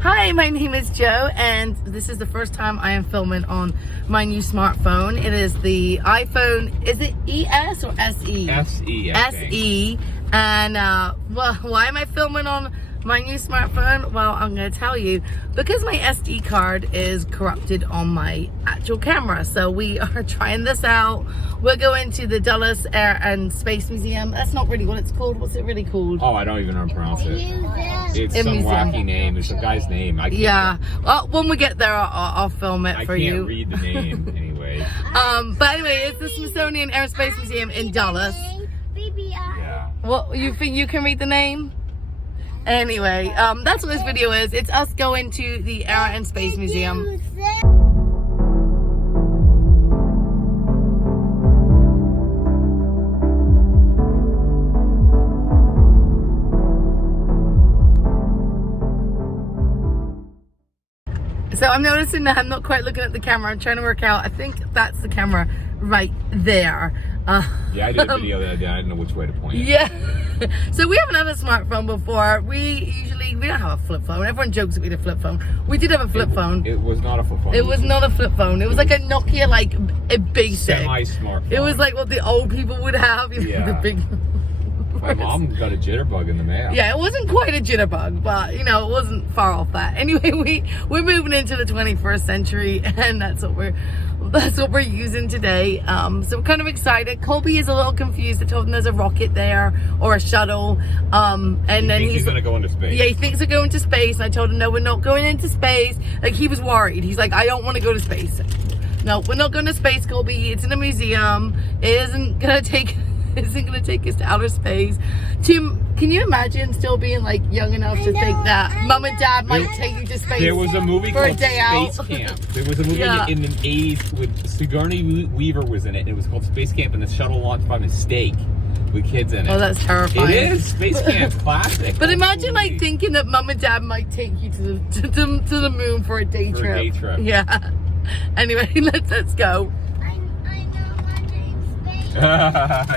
Hi, my name is Joe, and this is the first time I am filming on my new smartphone. It is the iPhone, is it ES or SE? SE, SE. And, well, why am I filming on my new smartphone? Well, I'm going to tell you, because my SD card is corrupted on my actual camera. So we are trying this out. We're going to the Dulles Air and Space Museum. That's not really what it's called. What's it really called? Oh, I don't even know how to pronounce it. It's A some museum. wacky name. It's a guy's name. I can't, Yeah. Well, when we get there, I'll film it for you. I can't read the name anyway. But anyway, it's the Smithsonian Air and Space Museum in Dulles. Yeah. What, you think you can read the name? Anyway, that's what this video is. It's us going to the Air and Space Museum. So I'm noticing that I'm not quite looking at the camera. I'm trying to work out. I think that's the camera right there. Yeah, I did a video that I did. I didn't know which way to point it. Yeah. So we haven't had a smartphone before. We don't have a flip phone. Everyone jokes that we had a flip phone. We did have a flip phone. It was not a flip phone. It was not a flip phone. It was like a Nokia, like a basic. Semi-smartphone. It was like what the old people would have. You know, Yeah. the big. My mom got a jitterbug in the mail. Yeah, it wasn't quite a jitterbug, but you know, it wasn't far off that. Anyway, we're moving into the 21st century, and that's what we're using today. So we're kind of excited. Colby is a little confused. I told him there's a rocket there or a shuttle, and then he's gonna go into space. Yeah, he thinks we're going to space, and I told him no, we're not going into space. Like, he was worried. He's like, I don't want to go to space. No, we're not going to space, Colby. It's in a museum. It isn't gonna take us to outer space. Can you imagine still being like young enough to think that mom and dad might take you to space? There was a movie for a called day Space out. Camp. There was a movie Yeah. in the 80s with Sigourney Weaver was in it. And it was called Space Camp, and the shuttle launched by mistake with kids in it. Oh, that's terrifying. It is Space Camp, classic. But imagine like thinking that mom and dad might take you to the moon for a day trip. For a day trip. Yeah. Anyway, let's go.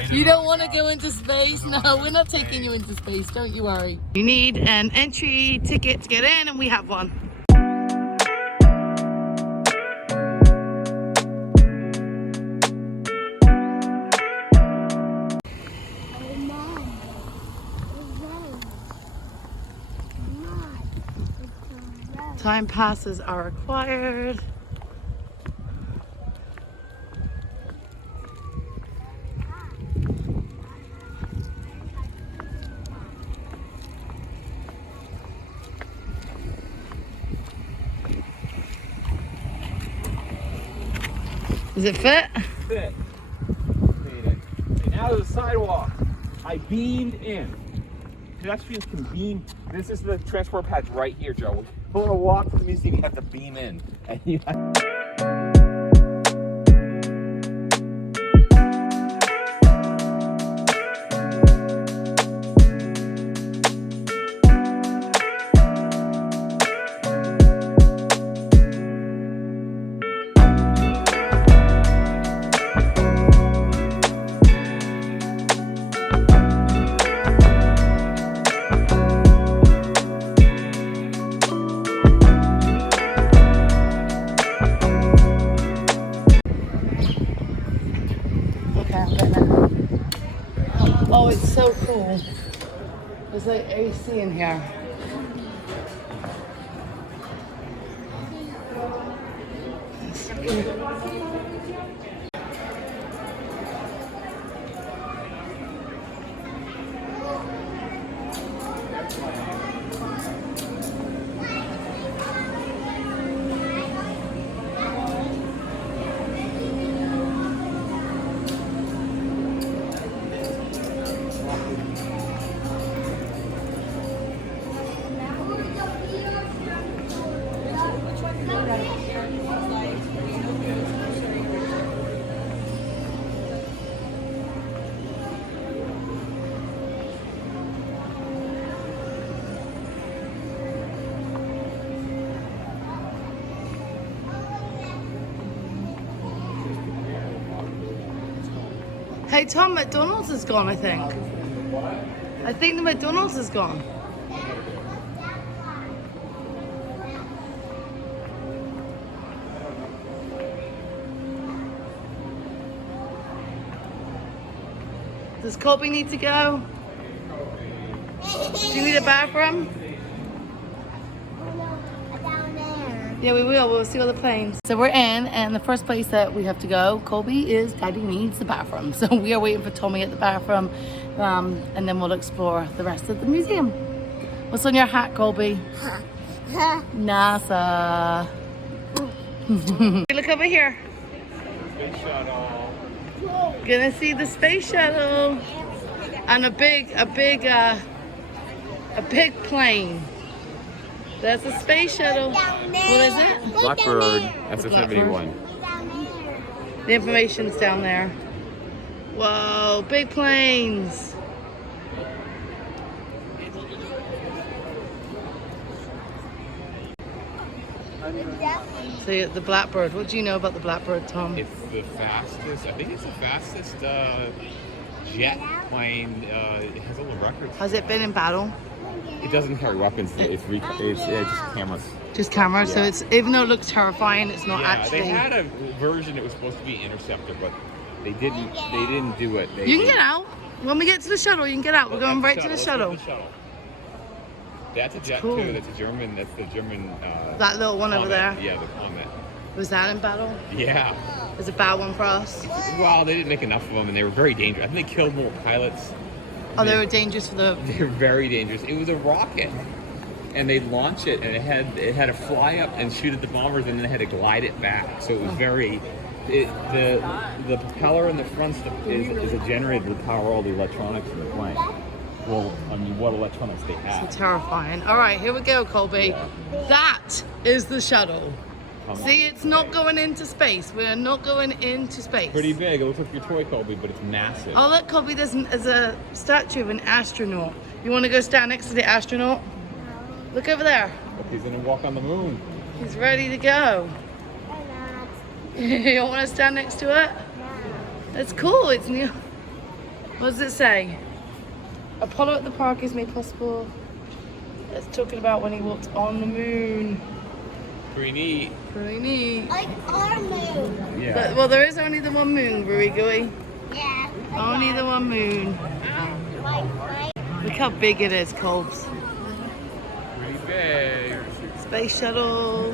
You don't want to go into space? No, we're not taking you into space. Don't you worry. You need an entry ticket to get in, and we have one. Time passes are required. Does it fit? Fit. Made it. And now there's a sidewalk. I beamed in. Pedestrians can beam. This is the transport pad right here, Joe. If you want to walk to the museum, you have to beam in. And you Oh, it's so cool. There's like AC in here. Hey Tom, McDonald's is gone, I think. I think the McDonald's is gone. Does Colby need to go? Do you need a bathroom? Down there. Yeah, we will. We'll see all the planes. So we're in, and the first place that we have to go, Colby, is Daddy needs the bathroom. So we are waiting for Tommy at the bathroom, and then we'll explore the rest of the museum. What's on your hat, Colby? NASA. Look over here. Space shuttle. Gonna see the space shuttle and a big plane. That's a space shuttle. What is it? Blackbird. That's a Blackbird. 71. Down there. The information's down there. Whoa, big planes. So the Blackbird. What do you know about the Blackbird, Tom? It's the fastest. I think it's the fastest jet plane. It has all the records. Has it been in battle? It doesn't carry weapons. It's just cameras. Just camera. So Yeah. it's, even though it looks terrifying, it's not Yeah, actually. they had a version that was supposed to be Interceptor, but they didn't. They didn't do it. You can get out. When we get to the shuttle, you can get out. We're going right to the shuttle. That's a jet cool. too. That's a German. That's the German. That little one over there. Yeah, the Comet. Was that in battle? Yeah. It was a bad one for us. Well, they didn't make enough of them, and they were very dangerous. I think they killed more pilots. Oh, they were dangerous for the. They were very dangerous. It was a rocket, and they'd launch it, and it had to fly up and shoot at the bombers, and then they had to glide it back. So it was very. The propeller in the front is a generator to power all the electronics in the plane. Well, I mean, what electronics they have. Terrifying. All right, here we go, Colby. Yeah. That is the shuttle. Come on. See, it's not going into space. We're not going into space. Pretty big. It looks like your toy, Colby, but it's massive. Oh, look, Colby, there's a statue of an astronaut. You want to go stand next to the astronaut? Look over there. Look, he's gonna walk on the moon. He's ready to go. You don't want to stand next to it? It's cool. It's new. What does it say? Apollo at the park is made possible. It's talking about when he walked on the moon. Pretty neat. Pretty neat. Like our moon. Yeah. But, well, there is only the one moon, Gooey. Yeah. Only the one moon. Like, Look how big it is, Colbs. Pretty big. Space shuttle.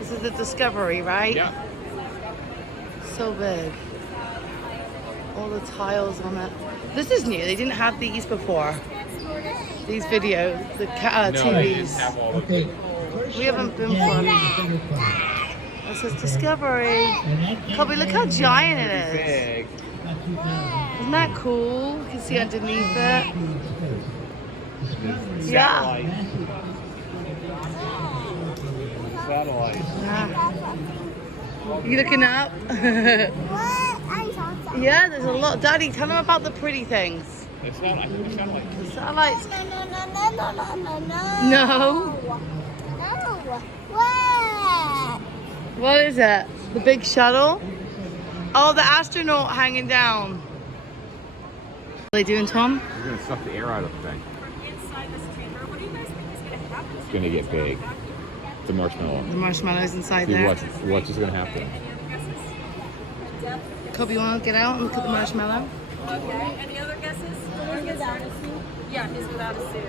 This is the Discovery, right? Yeah. So big. All the tiles on it. This is new. They didn't have these before. These videos, the No, they didn't TVs. have all of it. We haven't been for them. This says Discovery. Colby, look how giant it is. Big. Isn't that cool? You can see underneath it. Yeah. Satellite. Yeah. You looking up? what? I saw something. Yeah, there's a lot. Daddy, tell them about the pretty things. It's not. I think it's satellite. The satellites. No. No. No. What? What is it? The big shuttle? Oh, the astronaut hanging down. What are they doing, Tom? You're gonna suck the air out of the thing. Inside this chamber, what do you guys think is going to happen? It's gonna get big. The marshmallow. The marshmallows inside See there. what's just gonna happen. Any other guesses? Kobe, you want to get out and look at the marshmallow? Okay. Any other guesses? Without a suit? Yeah, he's without a suit.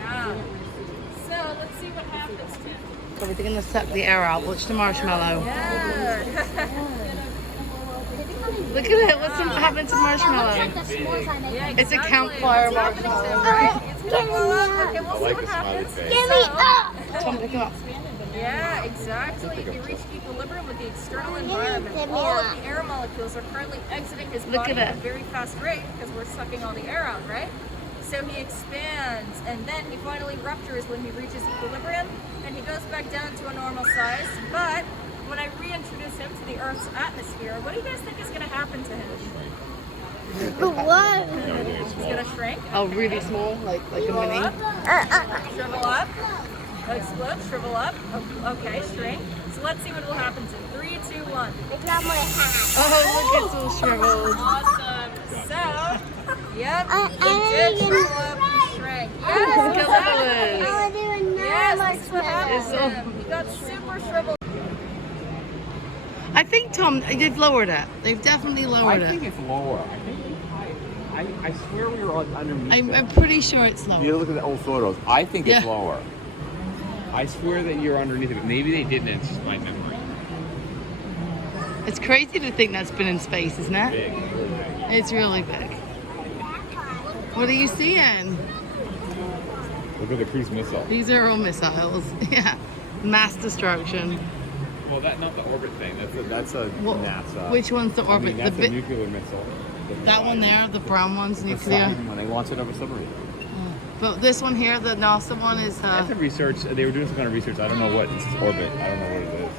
Yeah. So let's see what happens, Tim. Kobe, they're going to suck the air out. Watch the marshmallow. Yeah. Look at it. What's happened to the marshmallow? It's a campfire marshmallow. It's gonna blow up. Okay, we'll I see like what the smiley happens. face. Give me up. Tom, pick him up. Yeah, exactly. He reached equilibrium with the external environment. Give me All up. of the air molecules are currently exiting his Look body at at it. a very fast rate because we're sucking all the air out, right? So he expands, and then he finally ruptures when he reaches equilibrium, and he goes back down to a normal size. But when I reintroduce him to the Earth's atmosphere, what do you guys think is going to happen to him? What? He's going to shrink, Oh, really small, like a blow mini. up, shrivel up, explode, shrivel up. Okay, shrink. So let's see what will happen to him. 3, 2, 1. It's not my hat. Oh, look, it's all shriveled. Awesome. So, yep, I he did can- shrivel up and shrink. Yes, Look exactly. at this. I do Yes, not this is what happened It's to all- him. He got super shriveled. I think, Tom, they've lowered it. They've definitely lowered I think it. it's lower. I swear we were like underneath I'm it. pretty sure it's lower. You look at the old photos. I think it's Yeah. lower. I swear that you're underneath it, but maybe they didn't. It's just my memory. It's crazy to think that's been in space, isn't it? Big. It's really big. What are you seeing? Look at the cruise missile. These are all missiles. Yeah. Mass destruction. Well, not the orbit thing. That's a What, NASA. which one's the I orbit? mean, that's the a nuclear missile. that one there, the brown one's The nuclear. sliding one, they launch it over submarine. But this one here, the NASA one, is That's a research. They were doing some kind of research. I don't know what. It's orbit. I don't know what it is.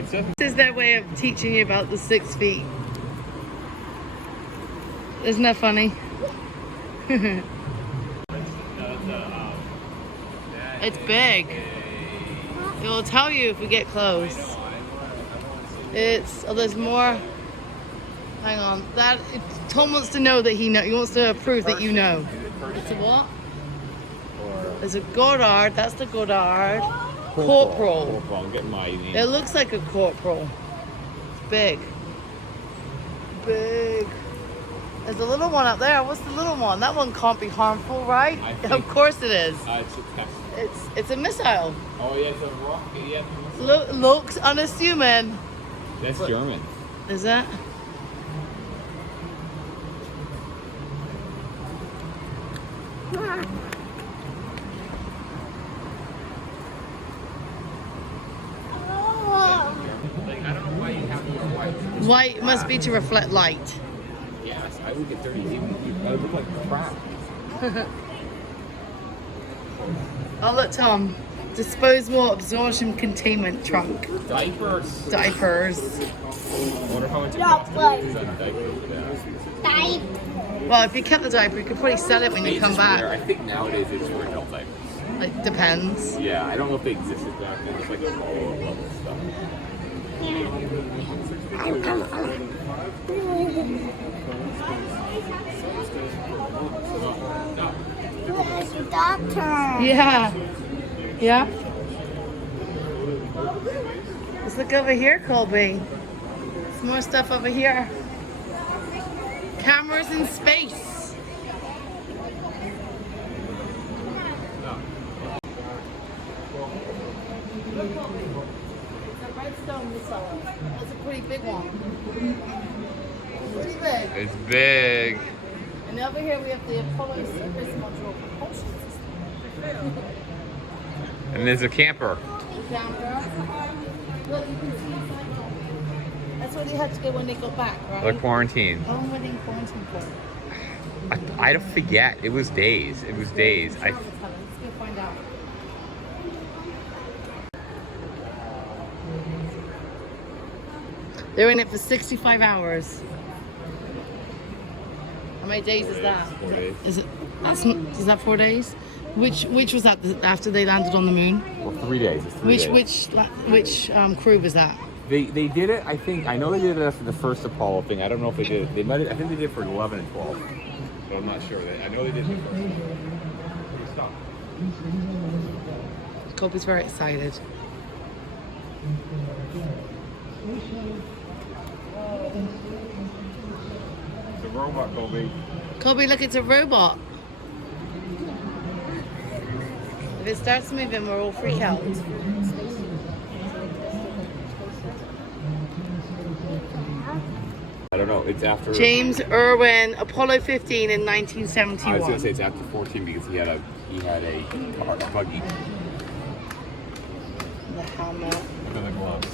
It's just. this is their way of teaching you about the 6 feet. Isn't that funny? It's big. It will tell you if we get close. There's more. Hang on. Tom wants to know that he wants to prove that you know. It's a what? There's a Goddard. That's the Goddard. Corporal. I'm getting my name. It looks like a corporal. It's big. Big. There's a little one up there. What's the little one? That one can't be harmful, right? I think- Of course it is. It's a test. It's a missile. Oh yeah, it's a rocket. Yeah. Looks unassuming. That's German. Is it? Like, I don't know why you have to wear white. White must be to reflect light. Yes, I would get dirty. I would look like crap. Oh look, Tom. Disposable absorption containment trunk. Diapers. Diapers. I wonder how much it Not costs like- to use on diapers. Type. Well, if you kept the diaper, you could probably sell it when you come back. I think nowadays it's for adult diapers. It depends. Yeah, I don't know if they existed back then. It's like a follow-up level stuff. Where's the doctor? Yeah. Yeah. Let's look over here, Colby. Some more stuff over here. Cameras in space. It's a redstone missile. That's a pretty big one. Pretty big. It's big. And over here we have the Apollo Service Module propulsion system. And there's a camper. Camera. Look, you can see inside. That's what they had to do when they got back, right? Like quarantine. How long were they in quarantine for? I don't forget. It was days. It was days. Let's go find out. They're in it for 65 hours. How many days is that? 4 days. Is that 4 days? Which was that after they landed on the moon? Well, 3 days. It's 3 days. Which crew was that? They did it. I know they did it after the first Apollo thing. I don't know if they did it. I think they did it for 11 and 12. But I'm not sure. I know they did it first. Stop. Colby's very excited. It's a robot, Colby. Colby, look, it's a robot. If it starts moving, we'll all freak out. I don't know. It's after. James Irwin, Apollo 15 in 1971. I was gonna say it's after 14 because he had a buggy. The helmet. Look at the gloves.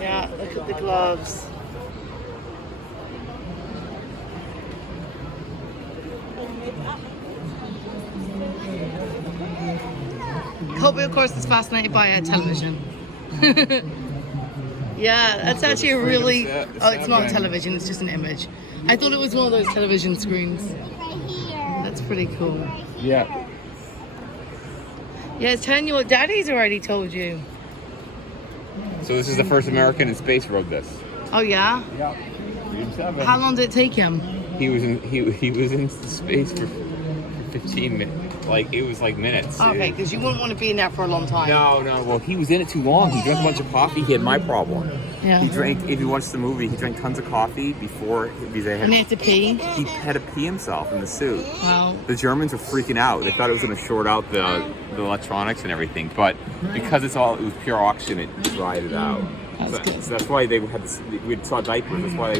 Yeah, look at the gloves. Colby, of course, is fascinated by television. Yeah, that's actually a really... Oh, it's not a television, it's just an image. I thought it was one of those television screens. Right here. That's pretty cool. Yeah. Yeah, it's telling you what Daddy's already told you. So this is the first American in space rode this. Oh, yeah? Yeah. Freedom 7. How long did it take him? He was in space for 15 minutes. Like it was like minutes. Okay, because you wouldn't want to be in there for a long time. No. Well, he was in it too long. He drank a bunch of coffee. He had my problem. Yeah. He drank. If you watched the movie, he drank tons of coffee before because they And he had to pee. he had to pee himself in the suit. Wow. The Germans were freaking out. They thought it was going to short out the electronics and everything, but because it was pure oxygen, it dried it out. That's good. So that's why they had this, we saw diapers. That's why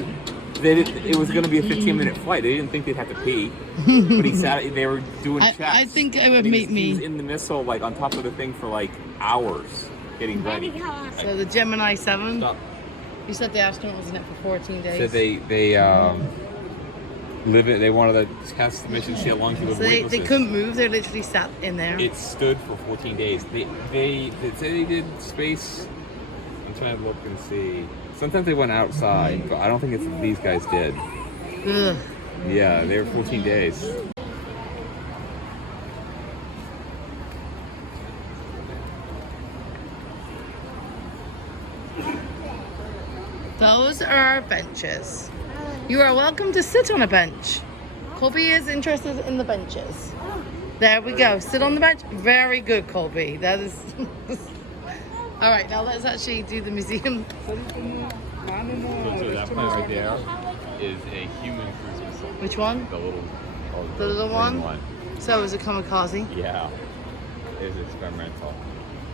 it was going to be a 15-minute flight. They didn't think they'd have to pee, but they were doing checks. I think it would And make he was me. in the missile, like on top of the thing for like hours, getting ready. So the Gemini 7. Stop. You said the astronaut was in it for 14 days. So they live it. They wanted to test the mission, see how long people So they couldn't move. They literally sat in there. It stood for 14 days. They say they did space. I'm trying to look and see. Sometimes they went outside, but I don't think it's what these guys did. Ugh. Yeah, they were 14 days. Those are benches. You are welcome to sit on a bench. Colby is interested in the benches. There we go. Sit on the bench. Very good, Colby. That is. All right, now let's actually do the museum. So that plane right there is a human cruise missile. Which one? The little one? So it was a kamikaze. Yeah, it was experimental.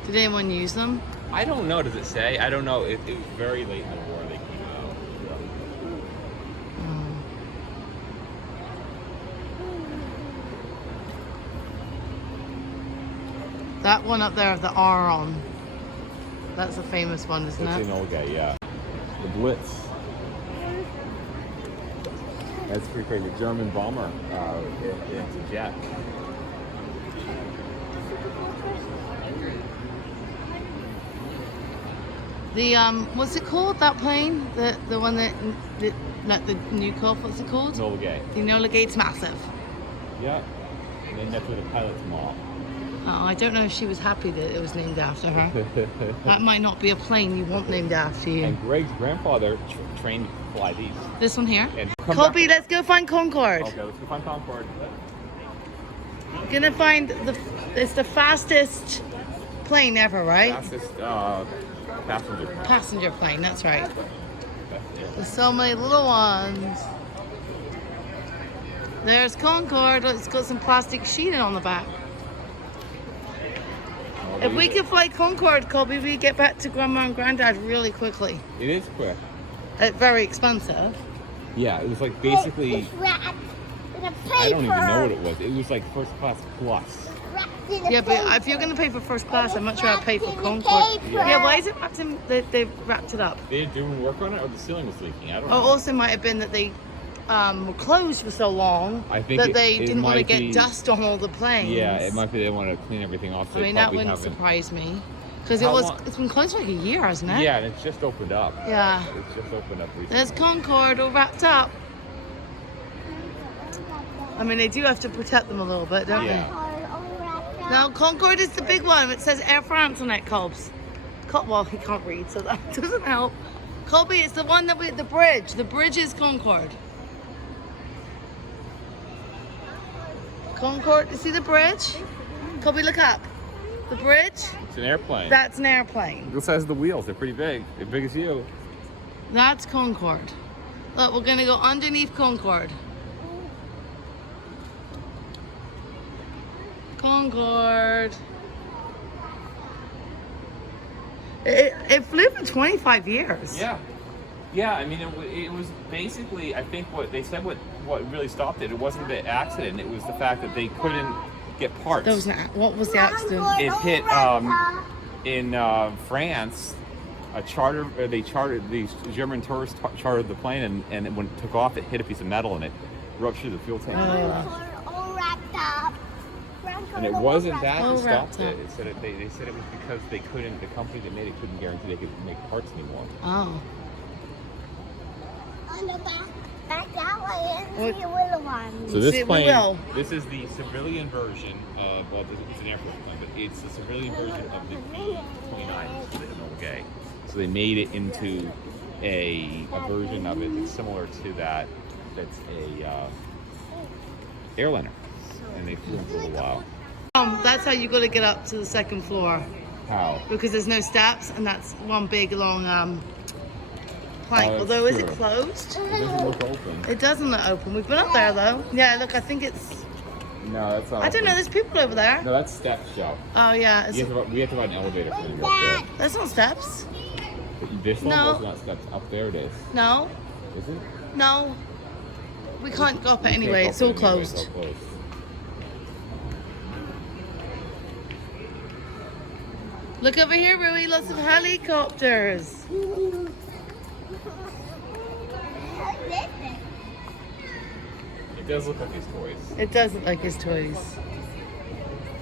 Did anyone use them? I don't know. Does it say? I don't know. It was very late in the war. They came out. That one up there with the R on. That's a famous one, isn't It's it? an old guy, yeah. The Blitz. That's pretty crazy. German bomber. It's a jet. The what's it called? That plane? The one that let the nuke off. What's it called? Enola Gay. The Enola Gay's massive. Yeah. And then that's where the pilots mall. Oh, I don't know if she was happy that it was named after her. That might not be a plane you want named after you. And Greg's grandfather trained to fly these. This one here? And Colby, let's go find Concorde. Okay, let's go find Concorde. Gonna find it's the fastest plane ever, right? Fastest passenger. Passenger plane, that's right. There's so many little ones. There's Concorde. It's got some plastic sheeting on the back. If we could fly Concorde, Colby, we'd get back to Grandma and Granddad really quickly. It is quick. It's very expensive. Yeah, it was like basically, It's wrapped in a paper. I don't even know what it was. It was like first class plus. Wrapped in a Yeah, but paper. if you're going to pay for first class, I'm not sure I'd pay for Wrapped in Concorde. paper. Yeah, why is it wrapped in? They wrapped it up. They doing work on it or the ceiling was leaking? I don't Or know. also might have been that they were closed for so long I think that they it didn't want to might get be- dust on all the planes. Yeah, it might be they want to clean everything off. So I mean, they that probably wouldn't haven't. surprise me. Because How long- it's been closed for like a year, hasn't it? Yeah, and it's just opened up. Yeah. It's just opened up recently. There's Concorde all wrapped up. I mean, they do have to protect them a little bit, don't Yeah. they? Now, Concorde is the big one. It says Air France on it, Colbs. Well, he can't read, so that doesn't help. Colby, it's the one that the bridge. The bridge is Concorde. Concorde, you see the bridge? Colby, look up. The bridge, It's an airplane. that's an airplane. The size of the wheels, they're pretty big. They're big as you. That's Concorde. Look, we're gonna go underneath Concorde. Concorde. It flew for 25 years. Yeah. Yeah, I mean, it was basically, I think what they said what really stopped it, it wasn't the accident, it was the fact that they couldn't get parts. What was the accident? It hit in France. These German tourists chartered the plane, and when it took off, it hit a piece of metal and it ruptured the fuel tank. All wrapped up. And it wasn't that All that stopped wrapped it. It said they said it was because they couldn't. The company that made it couldn't guarantee they could make parts anymore. Oh. On the back that way, and see the little ones. So this See, we plane, will. this is the civilian version of, well, it's an Air Force plane, but it's the civilian version of the B-29, the Enola Gay. So they made it into a version of it that's similar to that. That's a airliner, and they flew them for a little while. That's how you got to get up to the second floor. How? Because there's no steps, and that's one big long plank. Oh, Although, is it true. closed? It doesn't look open. It doesn't look open. We've been up there though. Yeah, look, I think it's. No, that's not. I don't know. There's people over there. No, that's steps, Joe. Oh yeah, We have to ride an elevator for you up there. that's not steps. This No. level's not steps. Up there it is. No, Is it? no. We can't go up it You anyway. can't It's go all up there anyway, closed. It's all closed. Look over here, Rui. Lots of helicopters. It does look like his toys. It does look like his toys.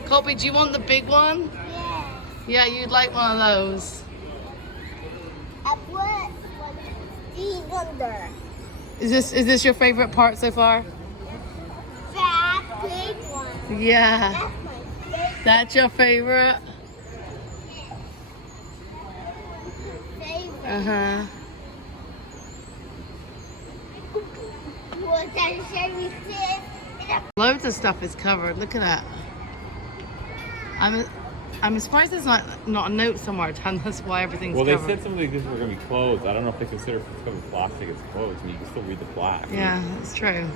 Colby, do you want the big one? Yeah. Yeah, you'd like one of those. I put these under. Is this your favorite part so far? That big one. Yeah. That's my favorite. That's your favorite? Uh-huh. What that Chevy said. Loads of stuff is covered. Look at that. I'm surprised there's not a note somewhere telling us why everything's Well, they covered. said some of these were going to be closed. I don't know if they consider if it's covered with plastic, it's closed. I mean, you can still read the plaque. Yeah, that's true.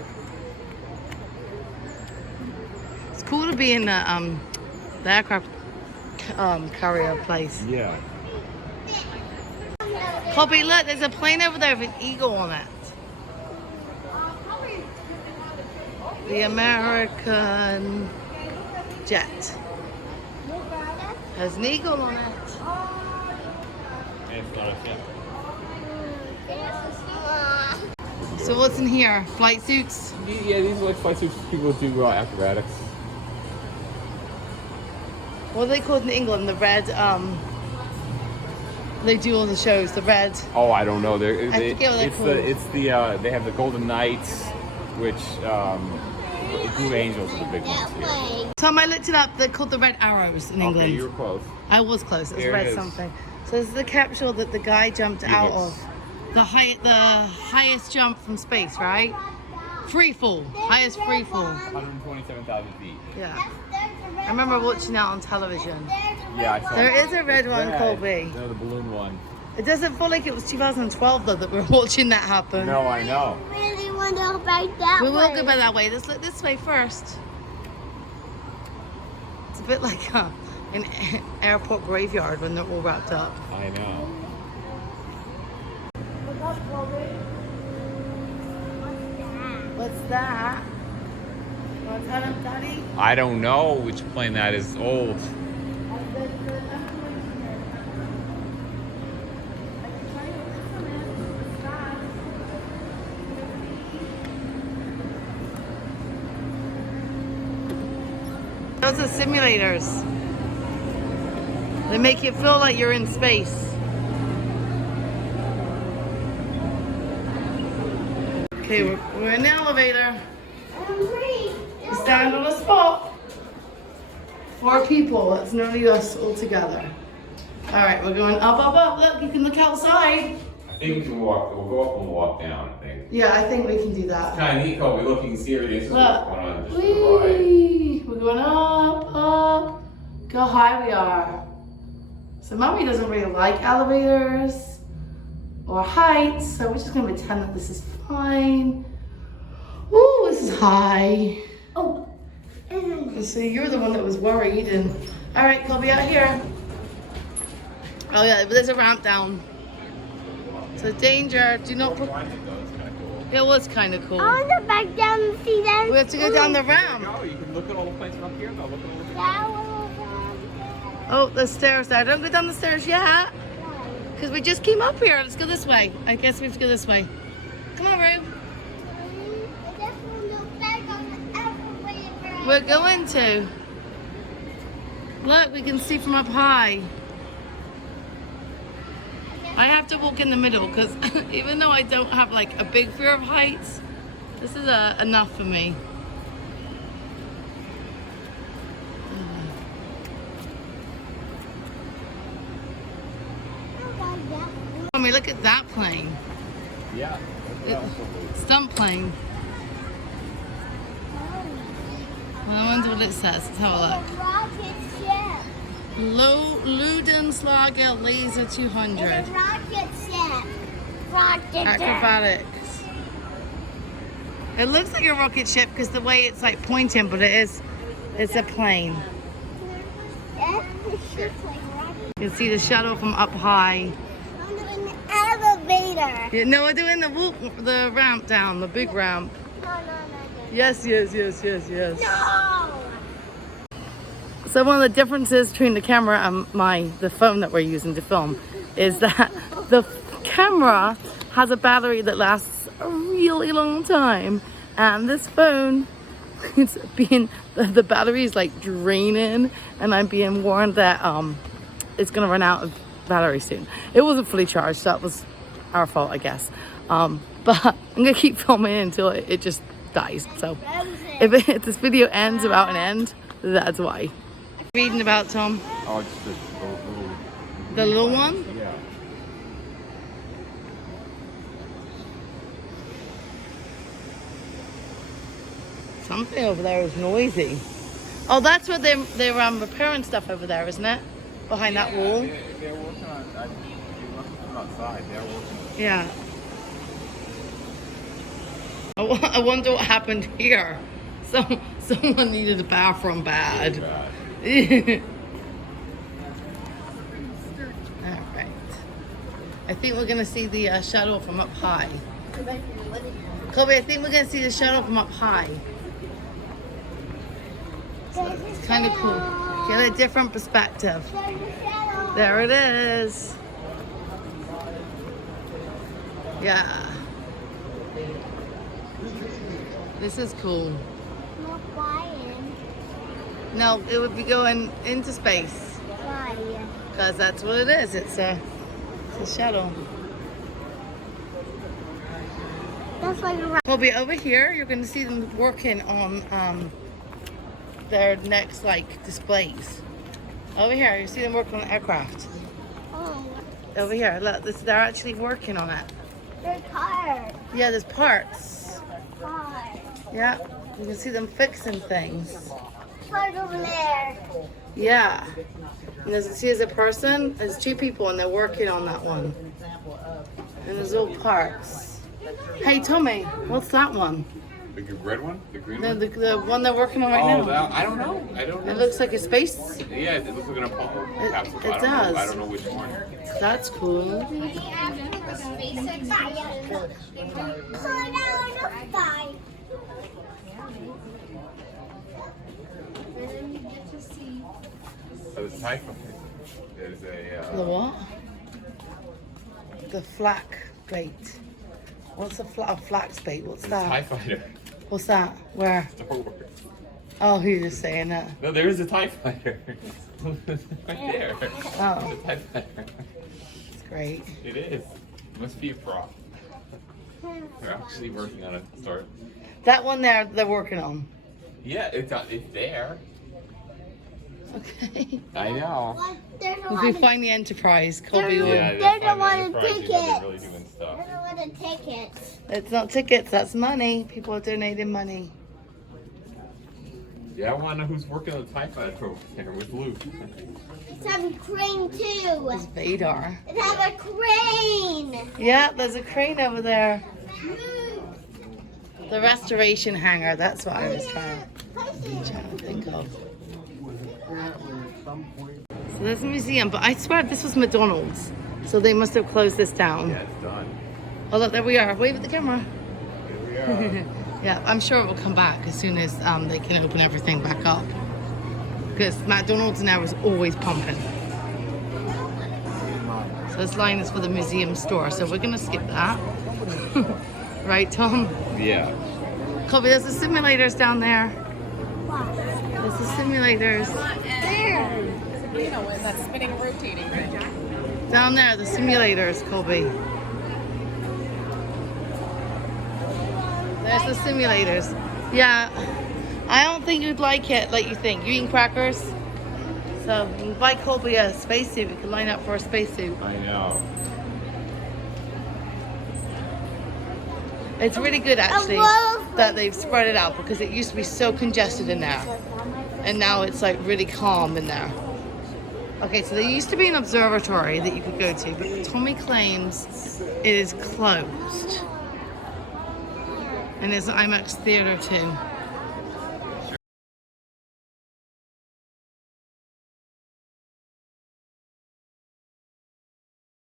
It's cool to be in the aircraft carrier place. Yeah. Colby, look, there's a plane over there with an eagle on it. The American jet has an eagle on it. And it's not a ship. So what's in here? Flight suits? Yeah, these are like flight suits people do acrobatics. What are they called in England? The red, they do all the shows, the red. Oh, I don't know. I forget what they're called. They have the Golden Knights, which Blue Angels are the big ones here. That way. Tom, I looked it up. They're called the Red Arrows in England. Okay, you were close. I was close. It was Here it red is. something. So this is the capsule that the guy jumped out Yes. of. The highest jump from space, right? Free fall. Highest free fall. 127,000 feet. Yeah. I remember watching that on television. Yeah, I saw There it. is a red one, Colby. No, the balloon one. It doesn't feel like it was 2012 though that we're watching that happen. No, I know. I really want to go back that We way. will go by that way. Let's look this way first. It's a bit like an airport graveyard when they're all wrapped up. I know. What's that? You want to tell him, Daddy? I don't know which plane that is. Old. Those are simulators. They make you feel like you're in space. Okay, we're in the elevator. We stand on a spot. 4 people. That's nearly us all together. All right, we're going up, up, up. Look, you can look outside. I think we can walk. We'll go up and walk down. I think. Yeah, I think we can do that. Kind of neat, Kobe. Look, you can see everything. This is what's Look. going on. Just to the right. Whee! We're going up, up. Look how high we are. So Mommy doesn't really like elevators or heights, so we're just gonna pretend that this is fine. Ooh, this is high. Oh, You see, you're the one that was worried. And all right, Colby, out here. Oh yeah, but there's a ramp down. So danger. Do not. It was kind of cool. I want to back down and see that. We have to go down the ramp. Go. You can look at all the planes from up here. Though. Look at all the That one. Oh, the stairs there. Don't go down the stairs yet. Because we just came up here. Let's go this way. I guess we have to go this way. Come on, Rue. We're going to. Look, we can see from up high. I have to walk in the middle because even though I don't have like a big fear of heights, this is enough for me. I mean, look at that plane. Yeah. Stunt plane. Well, I wonder what it says. Let's have a look. Rocket ship. Ludenslager Laser 200. It's a rocket ship. Rocket ship. Acrobatics. It looks like a rocket ship because the way it's like pointing, but it's a plane. That's the ship like rocket. You can see the shuttle from up high. I'm doing the elevator. Yeah, no, we're doing the ramp down, the big ramp. No. Yes. No. So one of the differences between the camera and the phone that we're using to film is that the camera has a battery that lasts a really long time, and this phone, the battery is like draining, and I'm being warned that it's gonna run out of battery soon. It wasn't fully charged, so that was our fault, I guess. But I'm gonna keep filming until it just dies. So if this video ends without an end, that's why. Reading about Tom. Oh, it's The little one? yeah. Something over there is noisy. Oh, that's where they're repairing stuff over there, isn't it? Behind that wall. They're working on. They went outside. They're working. Yeah. I wonder what happened here. Someone needed a bathroom bad. All right. I think we're gonna see the shuttle from up high. Kobe, I think we're gonna see the shuttle from up high. It's kind of cool. Get a different perspective. There it is. Yeah. This is cool. Not flying. No, it would be going into space. Why? Because that's what it is. It's a shuttle. That's like a Kobe, over here, you're going to see them working on their next, like, displays. Over here, you see them working on the aircraft. Oh, Over here, look, they're actually working on it. they're tired. Yeah, there's parts. Tired. Yeah, you can see them fixing things. Tired over there. Yeah. And as you see, as a person, there's two people and they're working on that one. And there's all parts. Hey, Tommy, what's that one? The red one? The green The, one? the one they're working on right now. That, I don't know. It looks like a space. Yeah, it looks like an Apollo capsule. It I don't does. know. I don't know which one. That's cool. So it's TIE fighter. There's The what? The flak bait. What's a flax bait? What's TIE that? fighter. What's that? Where? Star Wars. Oh, you're just saying that. No, there is a TIE fighter. Right there. Oh. The TIE fighter. It's great. It is. It must be a prop. They're actually working on it. Start. That one there, they're working on. Yeah, it's there. Okay. I know. If we find the Enterprise, Colby will. Yeah, They don't find want the to Enterprise, take you know, it. they're really doing I stuff. don't want to take it. It's not tickets, that's money. People are donating money. Yeah, I want to know who's working on the TIE fighter over there with Luke. It's have a crane too. It's Vadar. It have a crane. Yeah, there's a crane over there. The restoration hangar, that's what I was trying to think of. So there's a museum, but I swear this was McDonald's. So they must have closed this down. Yeah, it's done. Oh look, there we are. Wave at the camera. Here we are. Yeah, I'm sure it will come back as soon as they can open everything back up. Because McDonald's now is always pumping. So this line is for the museum store, so we're gonna skip that. Right, Tom? Yeah. Kobe, there's the simulators down there. There's the simulators. You know, that's spinning and rotating, right? Down there, the simulators, Kobe. There's the simulators. Yeah, I don't think you'd like it like you think. You eating crackers? So you can buy Colby a spacesuit. We can line up for a spacesuit. I know. It's really good actually that they've spread it out because it used to be so congested in there. And now it's like really calm in there. Okay, so there used to be an observatory that you could go to, but Tommy claims it is closed. And there's an IMAX theater too.